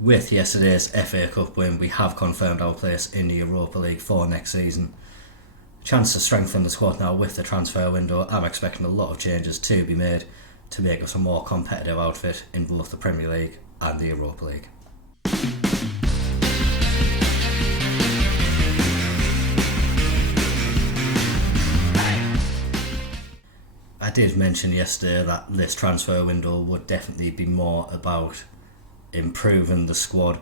With yesterday's FA Cup win, we have confirmed our place in the Europa League for next season. Chance to strengthen the squad now with the transfer window. I'm expecting a lot of changes to be made to make us a more competitive outfit in both the Premier League and the Europa League. I did mention yesterday that this transfer window would definitely be more about improving the squad.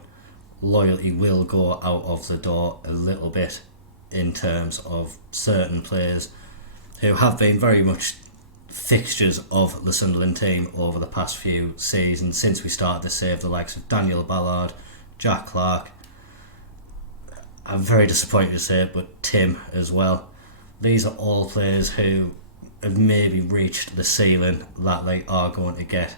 Loyalty will go out of the door a little bit in terms of certain players who have been very much fixtures of the Sunderland team over the past few seasons since we started to save, the likes of Daniel Ballard, Jack Clark. I'm very disappointed to say it, but Tim as well. These are all players who have maybe reached the ceiling that they are going to get.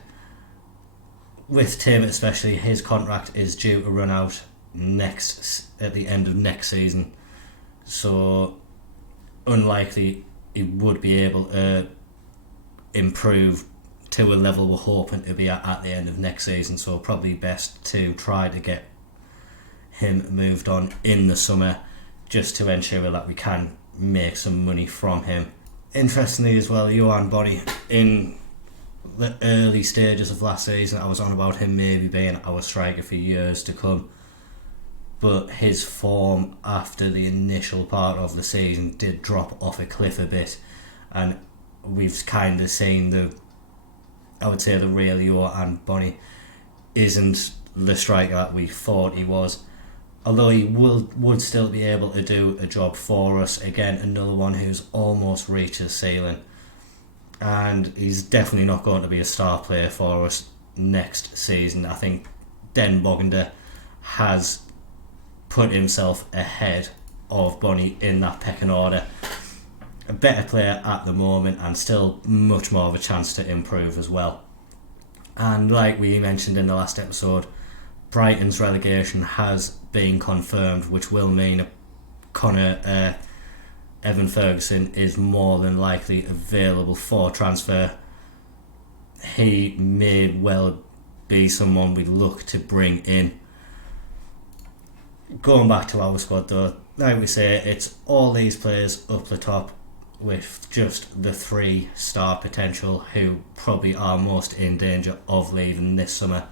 With Tim especially, his contract is due to run out at the end of next season, so unlikely he would be able to improve to a level we're hoping to be at the end of next season, so probably best to try to get him moved on in the summer just to ensure that we can make some money from him. Interestingly as well, Johan Bonny, in the early stages of last season, I was on about him maybe being our striker for years to come, but his form after the initial part of the season did drop off a cliff a bit, and we've kind of seen the real Johan Bonny isn't the striker that we thought he was. Although he would still be able to do a job for us. Again, another one who's almost reached his ceiling. And he's definitely not going to be a star player for us next season. I think Den Bogander has put himself ahead of Bonny in that pecking order. A better player at the moment and still much more of a chance to improve as well. And like we mentioned in the last episode, Brighton's relegation has been confirmed, which will mean Evan Ferguson is more than likely available for transfer. He may well be someone we look to bring in. Going back to our squad though, like we say, it's all these players up the top with just the 3-star potential who probably are most in danger of leaving this summer.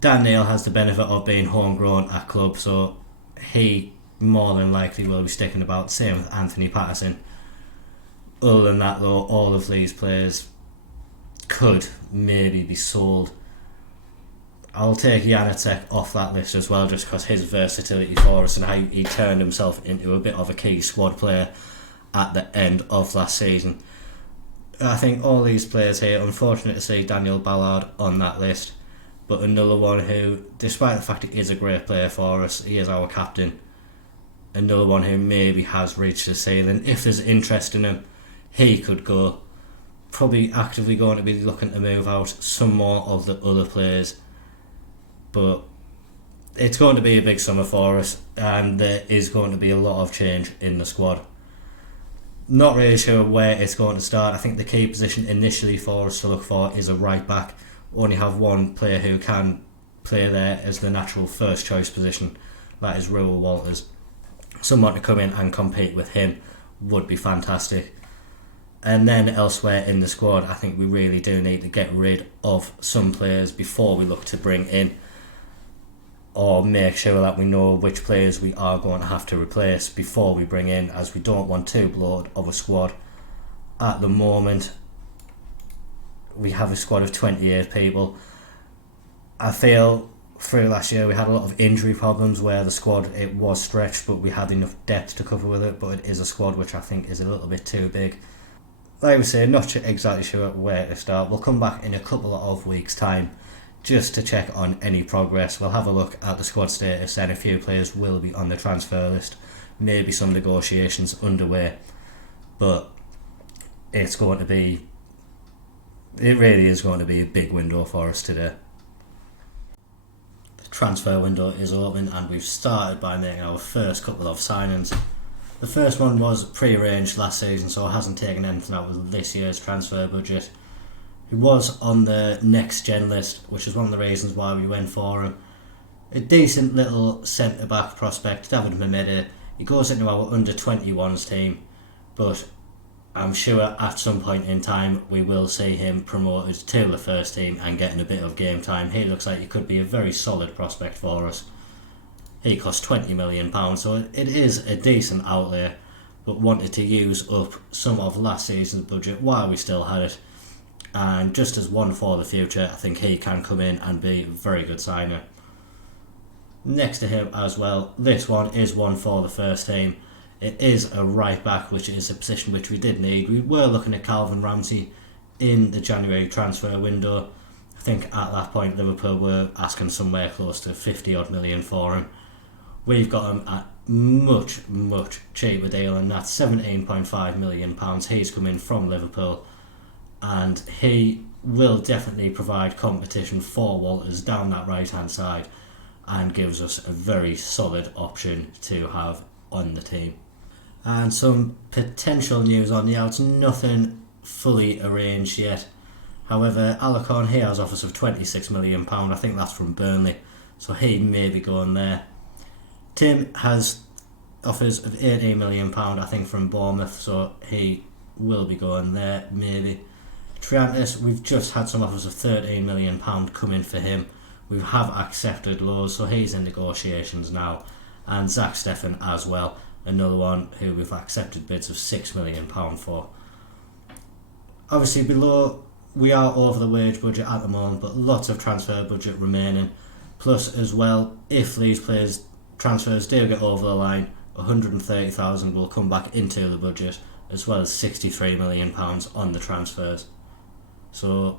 Dan Neil has the benefit of being homegrown at club, so he more than likely will be sticking about. Same with Anthony Patterson. Other than that though, all of these players could maybe be sold. I'll take Janacek off that list as well, just because his versatility for us and how he turned himself into a bit of a key squad player at the end of last season. I think all these players here, unfortunate to see Daniel Ballard on that list, but another one who, despite the fact he is a great player for us, he is our captain, another one who maybe has reached the ceiling. If there's interest in him, he could go. Probably actively going to be looking to move out some more of the other players, but it's going to be a big summer for us and there is going to be a lot of change in the squad. Not really sure where it's going to start. I think the key position initially for us to look for is a right back. Only have one player who can play there as the natural first choice position, that is Reuel Walters. Someone to come in and compete with him would be fantastic. And then elsewhere in the squad, I think we really do need to get rid of some players before we look to bring in, or make sure that we know which players we are going to have to replace before we bring in, as we don't want too bloated of a squad. At the moment, we have a squad of 28 people. I feel through last year we had a lot of injury problems where the squad, it was stretched, but we had enough depth to cover with it. But it is a squad which I think is a little bit too big. Like we say, not exactly sure where to start. We'll come back in a couple of weeks' time just to check on any progress. We'll have a look at the squad status, and a few players will be on the transfer list. Maybe some negotiations underway, but it really is going to be a big window for us today. The transfer window is open and we've started by making our first couple of signings. The first one was pre-arranged last season, so it hasn't taken anything out of this year's transfer budget. He was on the next gen list, which is one of the reasons why we went for him. A decent little centre back prospect, David Mameda. He goes into our under 21s team, but I'm sure at some point in time we will see him promoted to the first team and getting a bit of game time. He looks like he could be a very solid prospect for us. He cost £20 million, so it is a decent outlay, but wanted to use up some of last season's budget while we still had it. And just as one for the future, I think he can come in and be a very good signer. Next to him as well, this one is one for the first team. It is a right back, which is a position which we did need. We were looking at Calvin Ramsey in the January transfer window. I think at that point Liverpool were asking somewhere close to 50 odd million for him. We've got him at much cheaper deal, and that's £17.5 million. He's come in from Liverpool, and he will definitely provide competition for Walters down that right hand side and gives us a very solid option to have on the team. And some potential news on the outs, nothing fully arranged yet. However, Alarcon, he has offers of £26 million. I think that's from Burnley, so he may be going there. Tim has offers of £18 million, I think, from Bournemouth, so he will be going there, maybe. Triantis, we've just had some offers of £13 million come in for him. We have accepted lows, so he's in negotiations now. And Zach Steffen as well, another one who we've accepted bids of £6 million for. Obviously below, we are over the wage budget at the moment, but lots of transfer budget remaining. Plus as well, if these players transfers do get over the line, 130,000 will come back into the budget, as well as £63 million on the transfers. So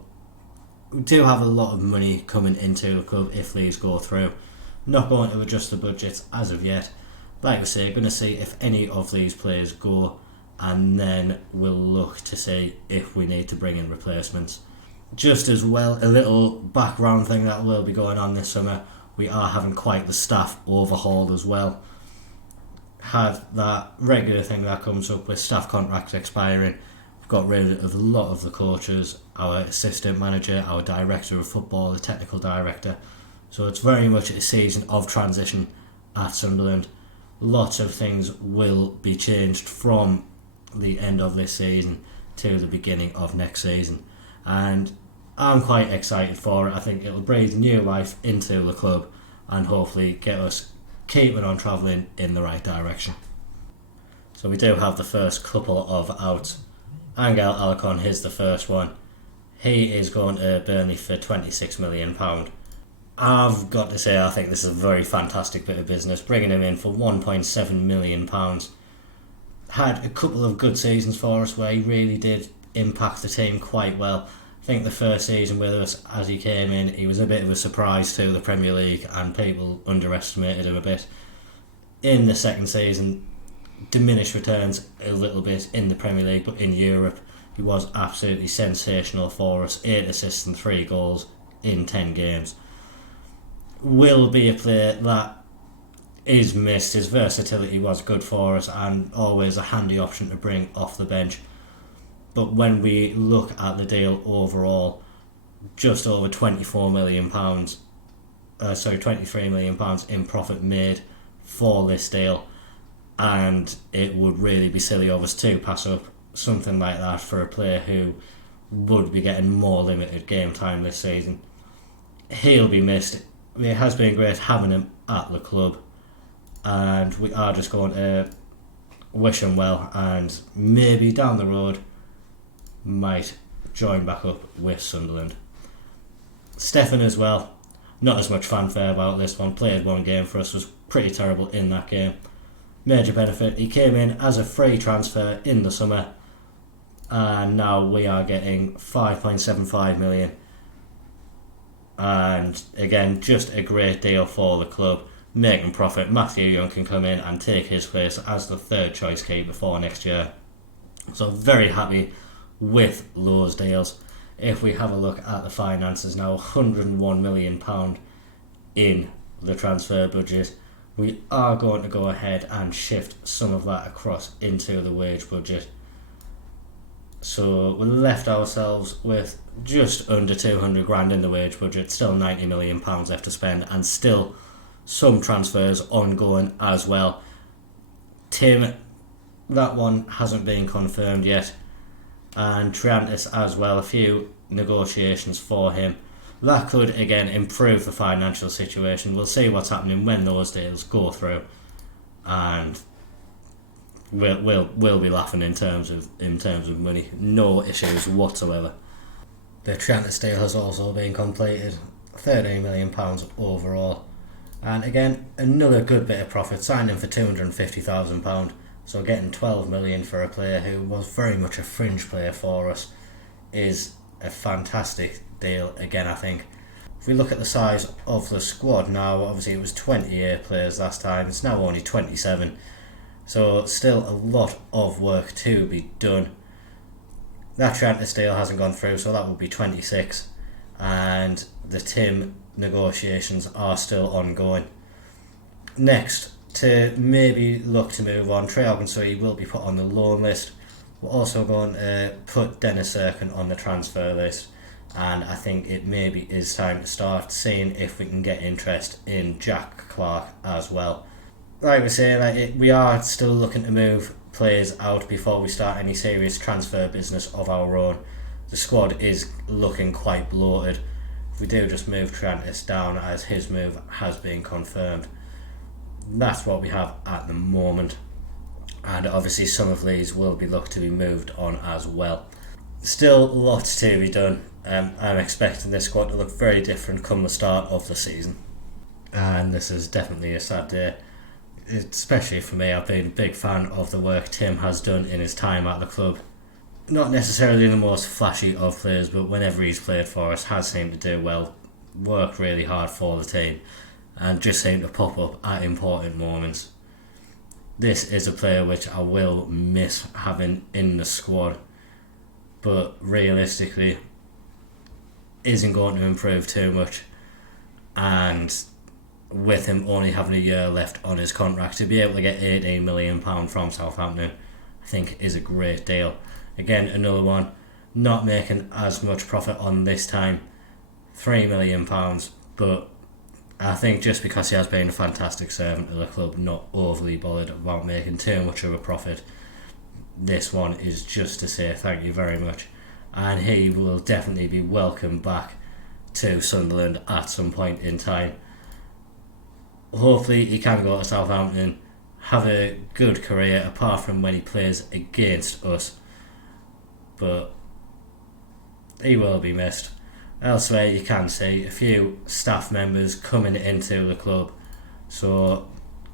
we do have a lot of money coming into the club if these go through. Not going to adjust the budgets as of yet. Like we say, going to see if any of these players go, and then we'll look to see if we need to bring in replacements. Just as well, a little background thing that will be going on this summer, we are having quite the staff overhaul as well. Had that regular thing that comes up with staff contracts expiring. We've got rid of a lot of the coaches, our assistant manager, our director of football, the technical director. So it's very much a season of transition at Sunderland. Lots of things will be changed from the end of this season to the beginning of next season, and I'm quite excited for it. I think it'll breathe new life into the club and hopefully get us keeping on travelling in the right direction. So we do have the first couple of outs. Angel Alarcon is the first one. He is going to Burnley for £26 million. I've got to say, I think this is a very fantastic bit of business, bringing him in for £1.7 million. Had a couple of good seasons for us where he really did impact the team quite well. I think the first season with us, as he came in, he was a bit of a surprise to the Premier League and people underestimated him a bit. In the second season, diminished returns a little bit in the Premier League, but in Europe he was absolutely sensational for us. 8 assists and 3 goals in 10 games. Will be a player that is missed. His versatility was good for us and always a handy option to bring off the bench. But when we look at the deal overall, just over £23 million in profit made for this deal, and it would really be silly of us to pass up something like that for a player who would be getting more limited game time this season. He'll be missed. It has been great having him at the club, and we are just going to wish him well, and maybe down the road might join back up with Sunderland. Stefan as well, not as much fanfare about this one. Played one game for us, was pretty terrible in that game. Major benefit, he came in as a free transfer in the summer, and now we are getting 5.75 million. And again, just a great deal for the club, making profit. Matthew Young can come in and take his place as the third choice keeper for next year. So very happy with those deals. If we have a look at the finances now, £101 million in the transfer budget. We are going to go ahead and shift some of that across into the wage budget. So we left ourselves with just under 200 grand in the wage budget, still £90 million left to spend, and still some transfers ongoing as well. Tim, that one hasn't been confirmed yet, and Triantis as well, a few negotiations for him. That could again improve the financial situation. We'll see what's happening when those deals go through, and we'll be laughing in terms of money. No issues whatsoever. The Triantis deal has also been completed, £13 million overall, and again another good bit of profit. Signed him for £250,000, so getting 12 million for a player who was very much a fringe player for us is a fantastic deal again, I think. If we look at the size of the squad now, obviously it was 28 players last time, it's now only 27, so still a lot of work to be done. That Triantis deal hasn't gone through, so that will be 26, and the Tim negotiations are still ongoing. Next, to maybe look to move on, Trey Ogensui will be put on the loan list. We're also going to put Dennis Serkin on the transfer list, and I think it maybe is time to start seeing if we can get interest in Jack Clark as well. Like we say, we are still looking to move players out before we start any serious transfer business of our own. The squad is looking quite bloated. If we do just move Triantis down, as his move has been confirmed, that's what we have at the moment, and obviously some of these will be looked to be moved on as well. Still lots to be done. I'm expecting this squad to look very different come the start of the season, and this is definitely a sad day, especially for me. I've been a big fan of the work Tim has done in his time at the club. Not necessarily the most flashy of players, but whenever he's played for us has seemed to do well, work really hard for the team, and just seem to pop up at important moments. This is a player which I will miss having in the squad, but realistically isn't going to improve too much, and with him only having a year left on his contract, to be able to get £18 million from Southampton I think is a great deal. Again, another one not making as much profit on this time, £3 million, but I think just because he has been a fantastic servant to the club, not overly bothered about making too much of a profit. This one is just to say thank you very much, and he will definitely be welcome back to Sunderland at some point in time. Hopefully he can go to Southampton, have a good career apart from when he plays against us, but he will be missed. Elsewhere you can see a few staff members coming into the club, so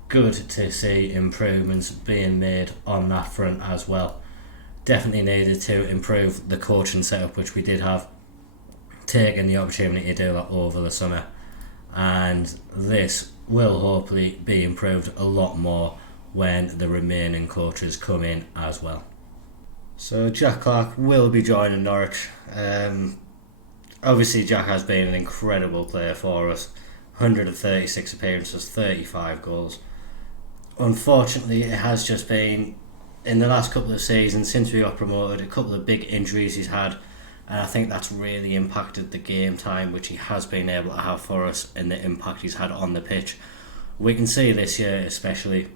good to see improvements being made on that front as well. Definitely needed to improve the coaching setup, which we did have, taking the opportunity to do that over the summer, and this will hopefully be improved a lot more when the remaining coaches come in as well. So Jack Clark will be joining Norwich. Obviously Jack has been an incredible player for us, 136 appearances, 35 goals. Unfortunately it has just been, in the last couple of seasons since we got promoted, a couple of big injuries he's had, and I think that's really impacted the game time which he has been able to have for us and the impact he's had on the pitch. We can see this year especially,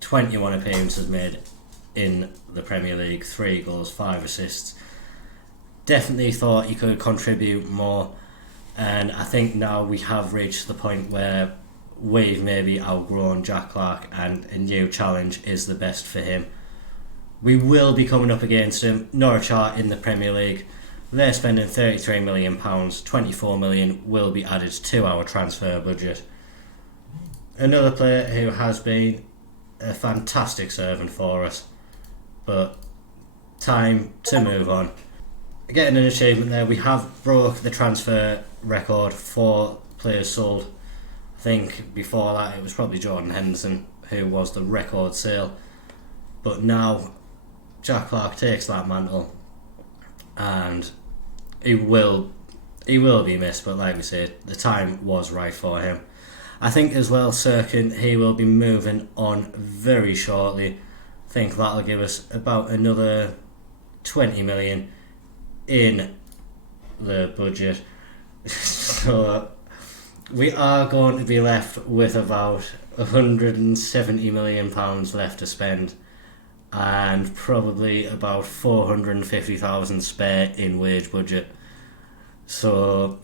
21 appearances made in the Premier League, 3 goals, 5 assists. Definitely thought he could contribute more, and I think now we have reached the point where we've maybe outgrown Jack Clark and a new challenge is the best for him. We will be coming up against him. Norwich are in the Premier League. They're spending £33 million, £24 million will be added to our transfer budget. Another player who has been a fantastic servant for us, but time to move on. Getting an achievement there, we have broke the transfer record for players sold. I think before that it was probably Jordan Henderson who was the record sale, but now Jack Clark takes that mantle, and he will be missed, but like we said, the time was right for him. I think as well Serkin, he will be moving on very shortly. I think that'll give us about another 20 million in the budget. So we are going to be left with about £170 million left to spend, and probably about 450,000 spare in wage budget. So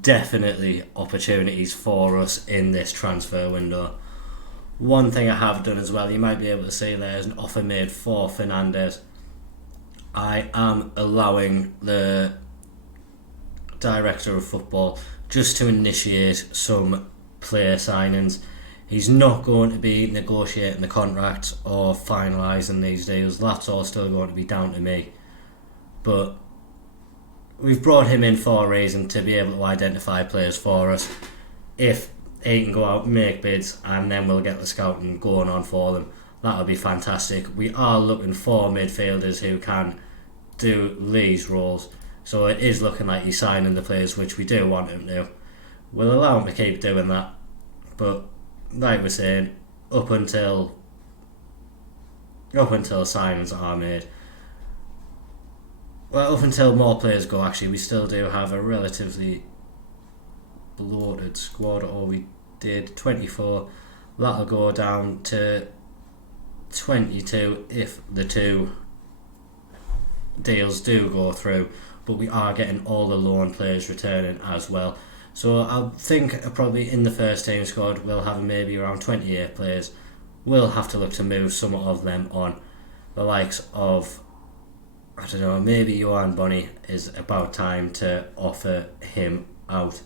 definitely opportunities for us in this transfer window. One thing I have done as well, you might be able to see there's an offer made for Fernandes. I am allowing the director of football just to initiate some player signings. He's not going to be negotiating the contracts or finalising these deals. That's all still going to be down to me. But we've brought him in for a reason, to be able to identify players for us. If he can go out and make bids, and then we'll get the scouting going on for them, that would be fantastic. We are looking for midfielders who can do these roles, so it is looking like he's signing the players which we do want him to. We'll allow him to keep doing that, but like we're saying, up until signings are made, well, up until more players go, actually, we still do have a relatively bloated squad, or we did 24. That'll go down to 22 if the two deals do go through, but we are getting all the loan players returning as well. So I think probably in the first team squad we'll have maybe around 28 players. We'll have to look to move some of them on. The likes of, I don't know, maybe Johan Bonny is about time to offer him out.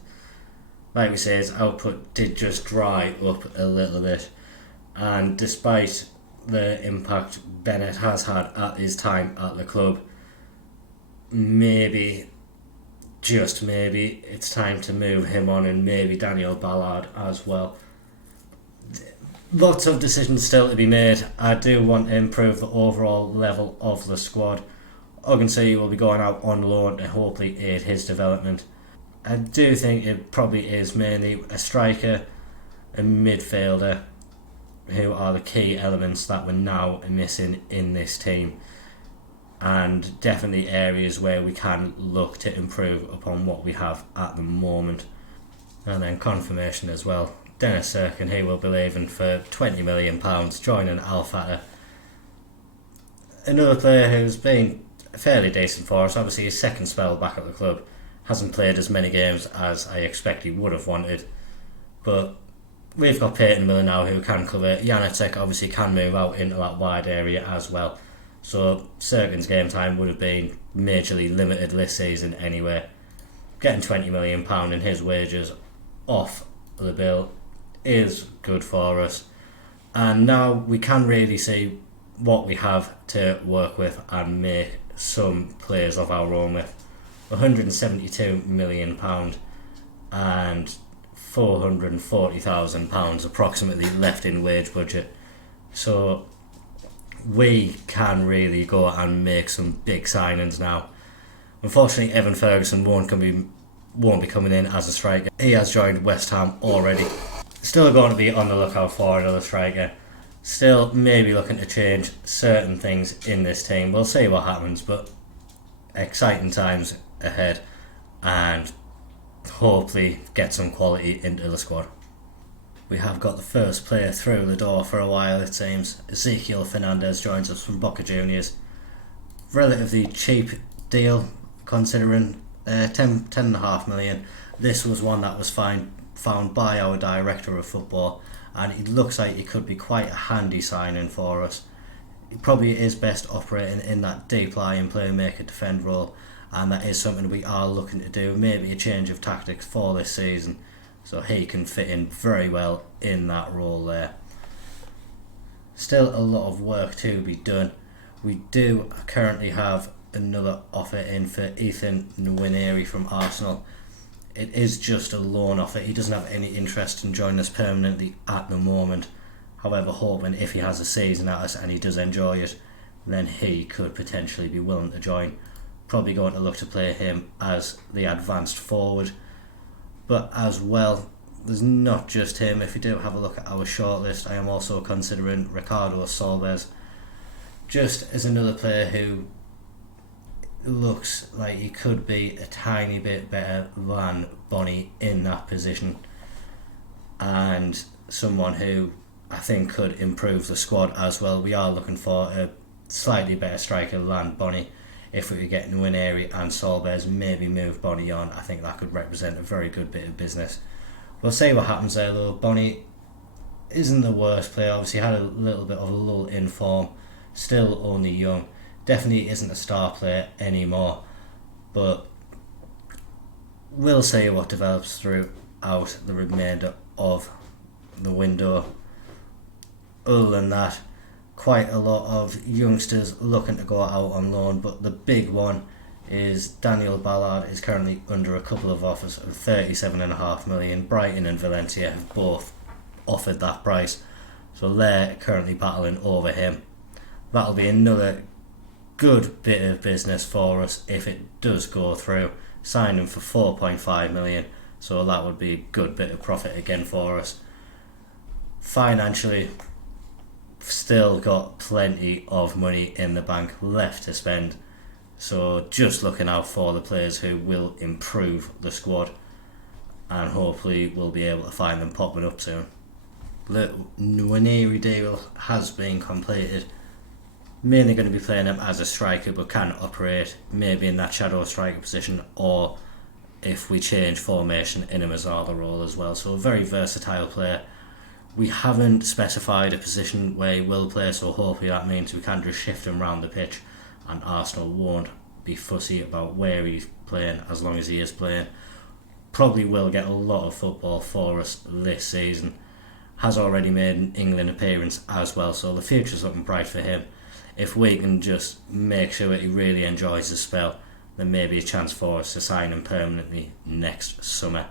Like we say, his output did just dry up a little bit, and despite the impact Bennett has had at his time at the club, maybe, just maybe, it's time to move him on, and maybe Daniel Ballard as well. Lots of decisions still to be made. I do want to improve the overall level of the squad. Ogunseyi will be going out on loan to hopefully aid his development. I do think it probably is mainly a striker, a midfielder, who are the key elements that we're now missing in this team, and definitely areas where we can look to improve upon what we have at the moment. And then confirmation as well, Dennis Serkin, he will be leaving for £20 million, joining Al Fatah. Another player who's been fairly decent for us, obviously his second spell back at the club, hasn't played as many games as I expect he would have wanted, but we've got Peyton Miller now who can cover. Janacek obviously can move out into that wide area as well, so Serkin's game time would have been majorly limited this season anyway. Getting £20 million in his wages off the bill is good for us, and now we can really see what we have to work with and make some players of our own with. £172 million and £440,000 approximately left in wage budget, so we can really go and make some big signings now. Unfortunately, Evan Ferguson won't be coming in as a striker. He has joined West Ham already. Still going to be on the lookout for another striker. Still maybe looking to change certain things in this team. We'll see what happens, but exciting times ahead, and hopefully get some quality into the squad. We have got the first player through the door for a while, it seems. Ezekiel Fernandes joins us from Boca Juniors. Relatively cheap deal considering, 10.5 million. This was one that was found by our director of football, and it looks like it could be quite a handy signing for us. He probably is best operating in that deep lying playmaker defend role, and that is something we are looking to do, maybe a change of tactics for this season, so he can fit in very well in that role there. Still a lot of work to be done. We do currently have another offer in for Ethan Nwaneri from Arsenal. It is just a loan offer. He doesn't have any interest in joining us permanently at the moment. However, hoping if he has a season at us and he does enjoy it, then he could potentially be willing to join. Probably going to look to play him as the advanced forward. But as well, there's not just him. If you do have a look at our shortlist, I am also considering Ricardo Solves, just as another player who looks like he could be a tiny bit better than Bonnie in that position, and someone who I think could improve the squad as well. We are looking for a slightly better striker than Bonnie. If we were getting Nwaneri and Solbes, maybe move Bonnie on, I think that could represent a very good bit of business. We'll see what happens there though. Bonnie isn't the worst player, obviously had a little bit of a lull in form, still only young, definitely isn't a star player anymore, but we'll see what develops throughout the remainder of the window. Other than that, quite a lot of youngsters looking to go out on loan, but the big one is Daniel Ballard is currently under a couple of offers of 37.5 million. Brighton and Valencia have both offered that price, so they're currently battling over him. That'll be another good bit of business for us if it does go through. Sign him for 4.5 million, so that would be a good bit of profit again for us. Financially, still got plenty of money in the bank left to spend, so just looking out for the players who will improve the squad, and hopefully we'll be able to find them popping up soon. The Nwaneri deal has been completed. Mainly going to be playing him as a striker, but can operate maybe in that shadow striker position, or if we change formation, in a Mazzala role as well. So a very versatile player. We haven't specified a position where he will play, so hopefully that means we can just shift him around the pitch and Arsenal won't be fussy about where he's playing as long as he is playing. Probably will get a lot of football for us this season. Has already made an England appearance as well, so the future's looking bright for him. If we can just make sure that he really enjoys the spell, then maybe a chance for us to sign him permanently next summer.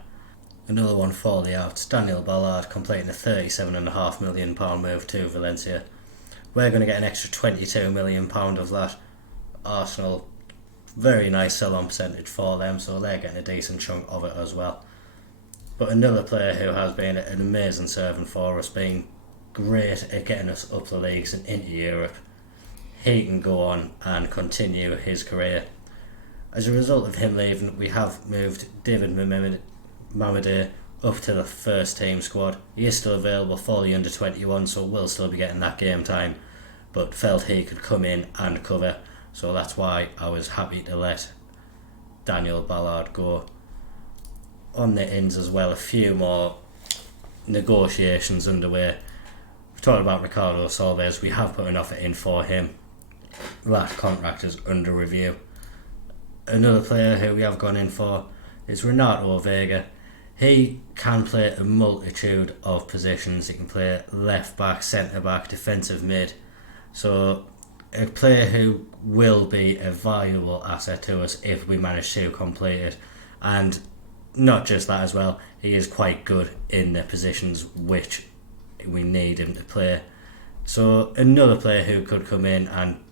Another one for the outs, Daniel Ballard completing a £37.5 million move to Valencia. We're going to get an extra £22 million of that. Arsenal, very nice sell-on percentage for them, so they're getting a decent chunk of it as well. But another player who has been an amazing servant for us, being great at getting us up the leagues and into Europe. He can go on and continue his career. As a result of him leaving, we have moved David Mamadou up to the first team squad. He is still available for the under-21, so we'll still be getting that game time, but felt he could come in and cover, so that's why I was happy to let Daniel Ballard go. On the ins as well, a few more negotiations underway. We've talked about Ricardo Solbes. We have put an offer in for him. That contract is under review. Another player who we have gone in for is Renato Vega. He can play a multitude of positions. He can play left back, centre back, defensive mid. So a player who will be a valuable asset to us if we manage to complete it. And not just that as well, he is quite good in the positions which we need him to play. So another player who could come in and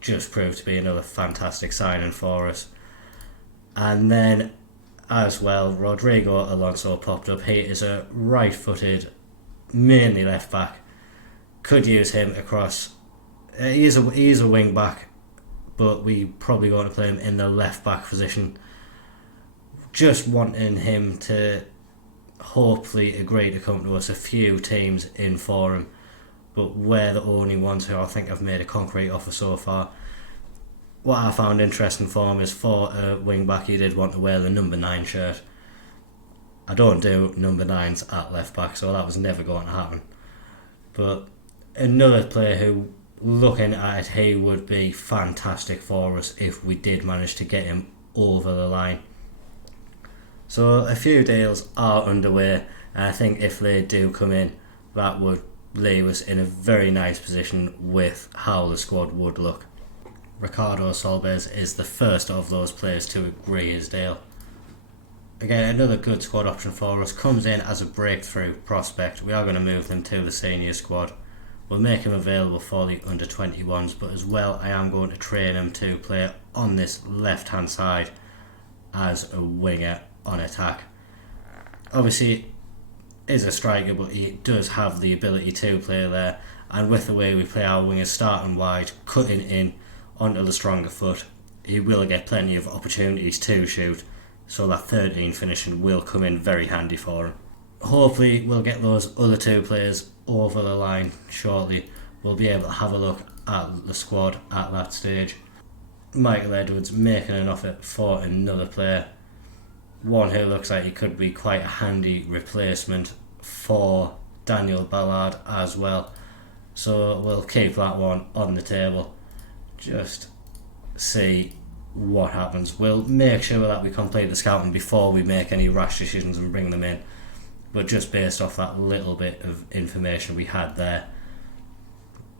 just prove to be another fantastic signing for us. And then as well, Rodrigo Alonso popped up. He is a right-footed, mainly left back. Could use him across. He is a wing back, but we probably want to play him in the left back position. Just wanting him to hopefully agree to come to us. A few teams in for him, but we're the only ones who I think have made a concrete offer so far. What I found interesting for him is, for a wing back, he did want to wear the number 9 shirt. I don't do number 9s at left back, so that was never going to happen. But another player who, looking at it, he would be fantastic for us if we did manage to get him over the line. So a few deals are underway, and I think if they do come in, that would leave us in a very nice position with how the squad would look. Ricardo Solbes is the first of those players to agree his deal. Again, another good squad option for us. Comes in as a breakthrough prospect. We are going to move them to the senior squad. We'll make him available for the under-21s, but as well I am going to train him to play on this left-hand side as a winger on attack. Obviously, is a striker, but he does have the ability to play there, and with the way we play our wingers starting wide, cutting in onto the stronger foot, he will get plenty of opportunities to shoot, so that 13 finishing will come in very handy for him. Hopefully we'll get those other two players over the line shortly. We'll be able to have a look at the squad at that stage. Michael Edwards making an offer for another player, one who looks like he could be quite a handy replacement for Daniel Ballard as well. So we'll keep that one on the table, just see what happens. We'll make sure that we complete the scouting before we make any rash decisions and bring them in, but just based off that little bit of information we had there,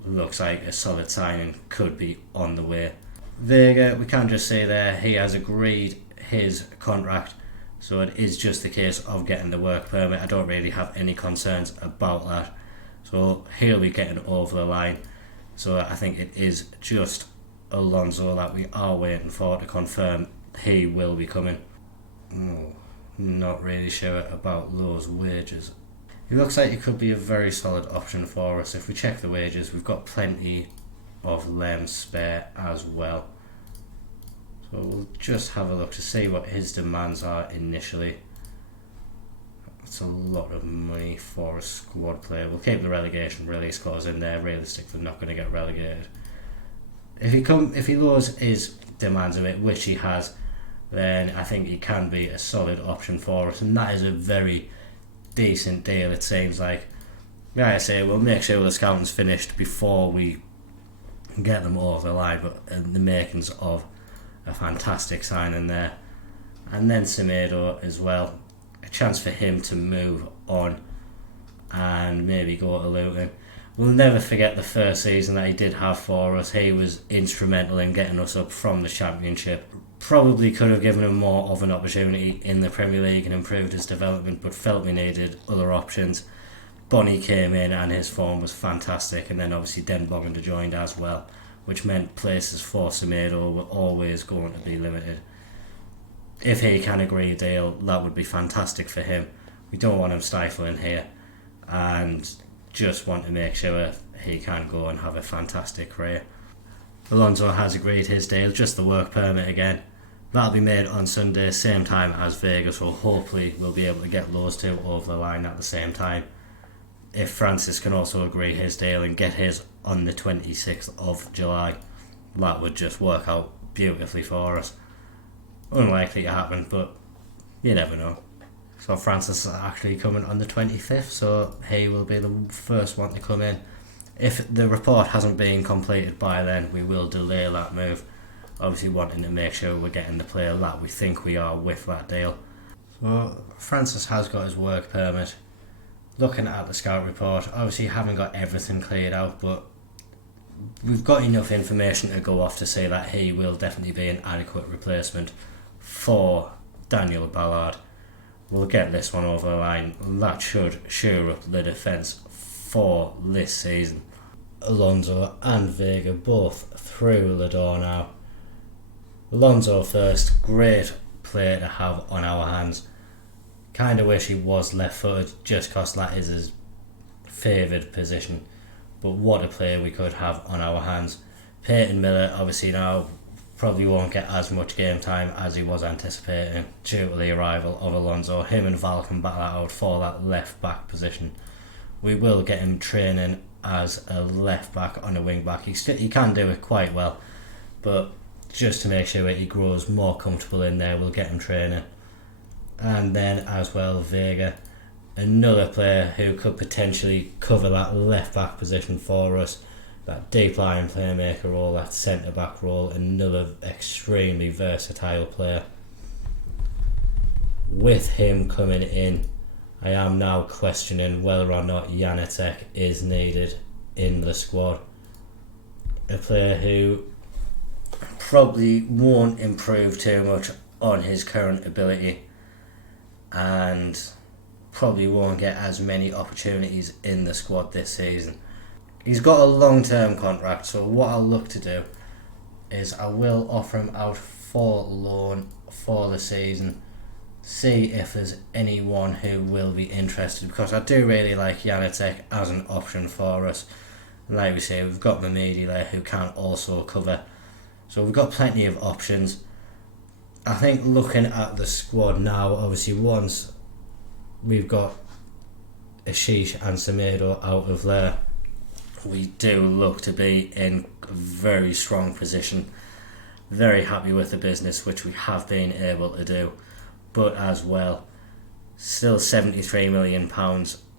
looks like a solid signing could be on the way. Vega, we can just say there, he has agreed his contract, so it is just a case of getting the work permit. I don't really have any concerns about that, so he'll be getting over the line. So I think it is just Alonso that we are waiting for to confirm he will be coming. Not really sure about those wages. He looks like he could be a very solid option for us. If we check the wages, we've got plenty of them spare as well. So we'll just have a look to see what his demands are initially. That's a lot of money for a squad player. We'll keep the relegation release clause in there. Realistically, not going to get relegated. If he lowers his demands a bit, which he has, then I think he can be a solid option for us, and that is a very decent deal, it seems like. Like I say, we'll make sure the scouting's finished before we get them over the line, but the makings of a fantastic signing there. And then Semedo as well, a chance for him to move on and maybe go to Luton. We'll never forget the first season that he did have for us. He was instrumental in getting us up from the Championship. Probably could have given him more of an opportunity in the Premier League and improved his development, but felt we needed other options. Bonnie came in and his form was fantastic, and then obviously Den Boggender joined as well, which meant places for Semedo were always going to be limited. If he can agree a deal, that would be fantastic for him. We don't want him stifling here, and just want to make sure he can go and have a fantastic career. Alonso has agreed his deal, just the work permit again. That'll be made on Sunday, same time as Vegas, so hopefully we'll be able to get those two over the line at the same time. If Francis can also agree his deal and get his on the 26th of July, that would just work out beautifully for us. Unlikely to happen, but you never know. So Francis is actually coming on the 25th, so he will be the first one to come in. If the report hasn't been completed by then, we will delay that move. Obviously wanting to make sure we're getting the player that we think we are with that deal. So Francis has got his work permit. Looking at the scout report, obviously haven't got everything cleared out, but we've got enough information to go off to say that he will definitely be an adequate replacement for Daniel Ballard. We'll get this one over the line. That should shore up the defence for this season. Alonso and Vega both through the door now. Alonso first, great player to have on our hands. Kind of wish he was left-footed just because that is his favoured position. But what a player we could have on our hands. Peyton Miller obviously now probably won't get as much game time as he was anticipating due to the arrival of Alonso. Him and Val can battle out for that left-back position. We will get him training as a left-back on a wing-back. He can do it quite well, but just to make sure he grows more comfortable in there, we'll get him training. And then as well, Vega, another player who could potentially cover that left back position for us, that deep line playmaker role, that centre back role, another extremely versatile player. With him coming in, I am now questioning whether or not Janacek is needed in the squad. A player who probably won't improve too much on his current ability, and probably won't get as many opportunities in the squad this season. He's got a long-term contract, so what I'll look to do is I will offer him out for loan for the season, see if there's anyone who will be interested, because I do really like Janacek as an option for us. Like we say, we've got Mamidi there who can also cover So we've got plenty of options. I think looking at the squad now, obviously once we've got Ashish and Semedo out of there, we do look to be in a very strong position. Very happy with the business which we have been able to do, but as well, still £73 million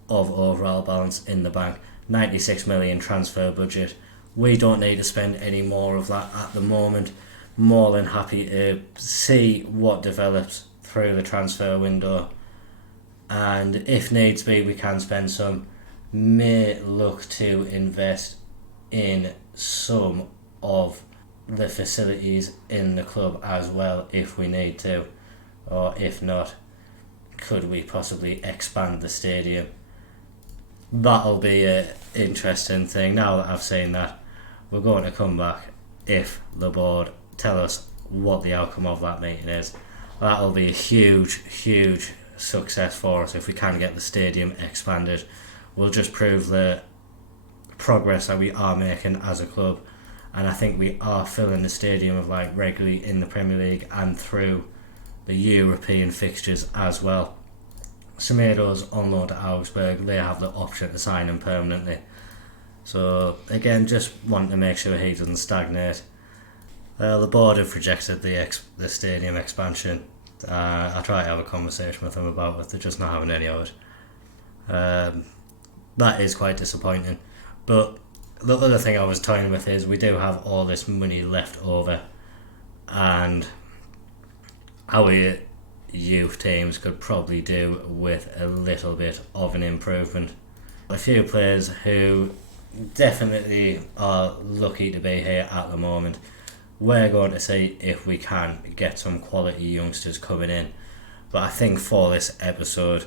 of overall balance in the bank, 96 million transfer budget. We don't need to spend any more of that at the moment. More than happy to see what develops through the transfer window, and if needs be we can spend some. May look to invest in some of the facilities in the club as well if we need to, or if not, could we possibly expand the stadium? That'll be an interesting thing. Now that I've seen that, we're going to come back if the board tell us what the outcome of that meeting is. That'll be a huge success for us if we can get the stadium expanded. We'll just prove the progress that we are making as a club, and I think we are filling the stadium of like regularly in the Premier League and through the European fixtures as well. Semedo's on loan to Augsburg. They have the option to sign him permanently. So again, just want to make sure he doesn't stagnate. The board have rejected the stadium expansion. I tried to have a conversation with them about it. They're just not having any of it. That is quite disappointing. But the other thing I was toying with is we do have all this money left over, and our youth teams could probably do with a little bit of an improvement. A few players who definitely are lucky to be here at the moment. We're going to see if we can get some quality youngsters coming in, but I think for this episode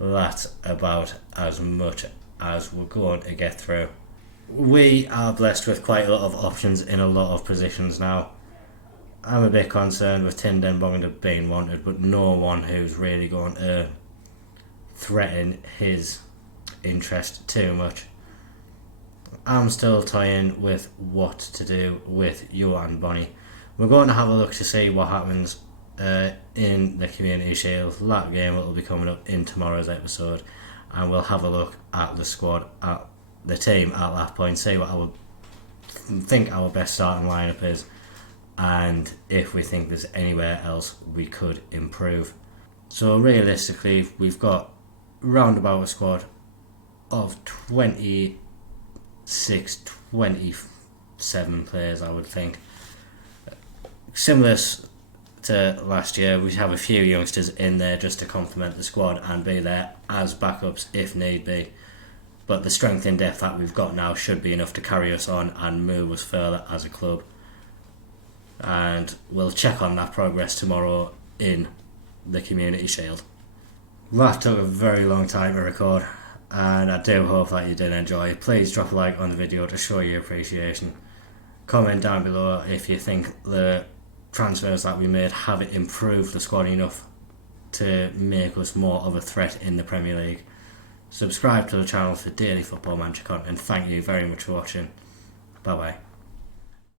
that's about as much as we're going to get through. We are blessed with quite a lot of options in a lot of positions now. I'm a bit concerned with Tim Denbonga being wanted, but no one who's really going to threaten his interest too much. I'm still toying with what to do with Johan Bonny. We're going to have a look to see what happens in the Community Shield. That game will be coming up in tomorrow's episode, and we'll have a look at the squad, at the team at that point, see what I think our best starting lineup is, and if we think there's anywhere else we could improve. So realistically, we've got round about a squad of 26, 27 players, I would think. Similar to last year, we have a few youngsters in there just to complement the squad and be there as backups if need be. But the strength in depth that we've got now should be enough to carry us on and move us further as a club. And we'll check on that progress tomorrow in the Community Shield. That took a very long time to record, and I do hope that you did enjoy. Please drop a like on the video to show your appreciation. Comment down below if you think the transfers that we made have improved the squad enough to make us more of a threat in the Premier League. Subscribe to the channel for daily Football Manager content. Thank you very much for watching. Bye bye.